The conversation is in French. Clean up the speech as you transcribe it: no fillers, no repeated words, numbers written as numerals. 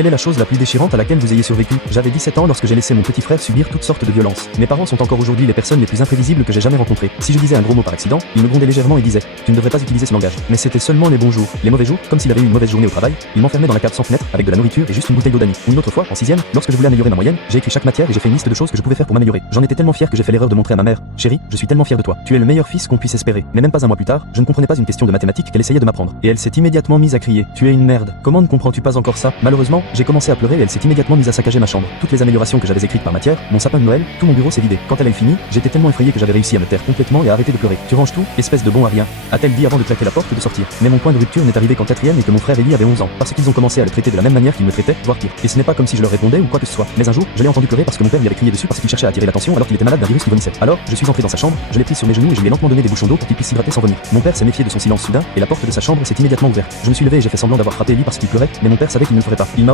Quelle est la chose la plus déchirante à laquelle vous ayez survécu? J'avais 17 ans lorsque j'ai laissé mon petit frère subir toutes sortes de violences. Mes parents sont encore aujourd'hui les personnes les plus imprévisibles que j'ai jamais rencontrées. Si je disais un gros mot par accident, ils me grondaient légèrement et disaient « Tu ne devrais pas utiliser ce langage ». Mais c'était seulement les bons jours. Les mauvais jours, comme s'il avait eu une mauvaise journée au travail, ils m'enfermaient dans la cave sans fenêtre, avec de la nourriture et juste une bouteille d'eau d'Annie. Une autre fois, en 6ème, lorsque je voulais améliorer ma moyenne, j'ai écrit chaque matière et j'ai fait une liste de choses que je pouvais faire pour m'améliorer. J'en étais tellement fier que j'ai fait l'erreur de montrer à ma mère « Chérie, je suis tellement fier de toi. Tu es le meilleur fils qu'on puisse espérer ». Mais même pas un mois plus tard, je ne comprenais pas une question de mathématiques qu'elle essayait de m'apprendre. Et elle s'est immédiatement mise à crier « Tu es une merde. Comment ne comprends-tu pas encore ça ?» Malheureusement, j'ai commencé à pleurer et elle s'est immédiatement mise à saccager ma chambre. Toutes les améliorations que j'avais écrites par matière, mon sapin de Noël, tout mon bureau s'est vidé. Quand elle a fini, j'étais tellement effrayé que j'avais réussi à me taire complètement et à arrêter de pleurer. Tu ranges tout, espèce de bon à rien, a-t-elle dit avant de claquer la porte et de sortir. Mais mon point de rupture n'est arrivé qu'en 4ème et que mon frère Eli avait 11 ans, parce qu'ils ont commencé à le traiter de la même manière qu'ils me traitaient, voire pire. Et ce n'est pas comme si je leur répondais ou quoi que ce soit. Mais un jour, je l'ai entendu pleurer parce que mon père lui avait crié dessus parce qu'il cherchait à attirer l'attention alors qu'il était malade d'un virus qui vomissait. Alors, je suis entré dans sa chambre, je l'ai pris sur mes genoux et je lui ai lentement donné des bouchons d'eau pour qu'il puisse s'hydrater sans vomir. Mon père s'est méfié de son silence soudain et la porte de sa chambre s'est immédiatement ouverte. Je me suis levé et j'ai fait semblant d'avoir frappé Eli parce qu'il pleurait, mais mon père savait qu'il ne le ferait pas. Il m'a